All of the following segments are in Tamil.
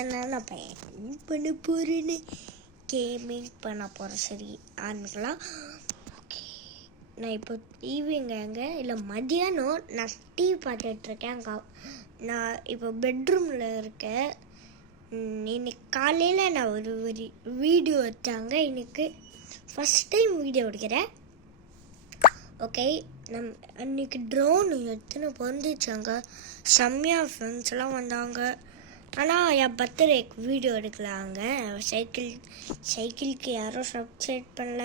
அதனால் நான் பண்ண போகிறேன்னு கேமிங் பண்ண போகிறேன். சரி ஆரம்பிக்கலாம். ஓகே, நான் இப்போ டிவிங்க இல்லை மதியானம் நான் டிவி பார்த்துட்ருக்கேன். நான் இப்போ பெட்ரூமில் இருக்கேன். இன்னைக்கு காலையில் நான் ஒரு வீடியோ வச்சாங்க. இன்னைக்கு ஃபஸ்ட் டைம் வீடியோ எடுக்கிறேன். ஓகே, அன்றைக்கி ட்ரோன் எத்தனை வந்துச்சாங்க, செம்மையாக ஃப்ரெண்ட்ஸ்லாம் வந்தாங்க. ஆனால் என் பர்த்டேக்கு வீடியோ எடுக்கலாங்க. சைக்கிளுக்கு யாரும் சப்ஸ்கிரைப் பண்ணல.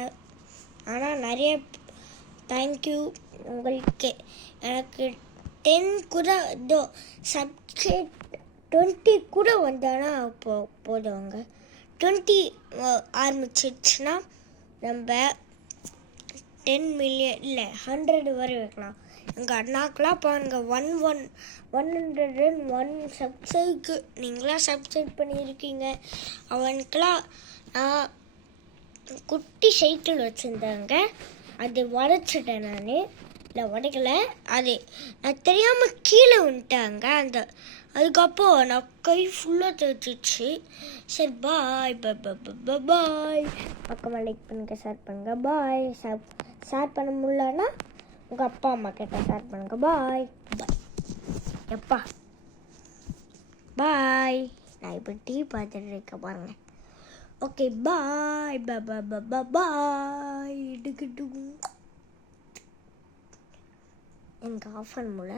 ஆனால் நிறைய தேங்க்யூ உங்களுக்கு. எனக்கு 10 கூட இதோ சப்ஸ்கிரைப் 20 கூட வந்தானா போதுவாங்க. 20 ஆரம்பிச்சிச்சுன்னா நம்ம 10 மில்லியன் இல்லை 100 வரை வைக்கலாம். எங்கள் அண்ணாக்கெலாம் பாருங்க 101 சப்ஸ்கிரைப்க்கு நீங்களாம் சப்ஸ்கிரைப் பண்ணியிருக்கீங்க. அவனுக்கெல்லாம் நான் குட்டி சைக்கிள் வச்சுருந்தாங்க, அது உடச்சிட்டேன். நான் இல்லை உடைக்கலை, அது நான் தெரியாமல் கீழே வந்துட்டாங்க. அதுக்கப்புறம் நான் கை ஃபுல்லாக தேய்ச்சிச்சு. சரி பாய் பாய். பக்கமாக லைக் பண்ணுங்க, ஷேர் பண்ணுங்க. பாய். ஷேர் பண்ண முடியலன்னா உங்கள் அப்பா அம்மா கிட்ட ஷேர் பண்ணுங்க. பாய் பாய். எப்பா பாய். நான் இப்போ டிவி பார்த்துட்டு இருக்க பாருங்க. ஓகே பாய் பாய். எனக்கு ஆஃப் பண்ண முடியல.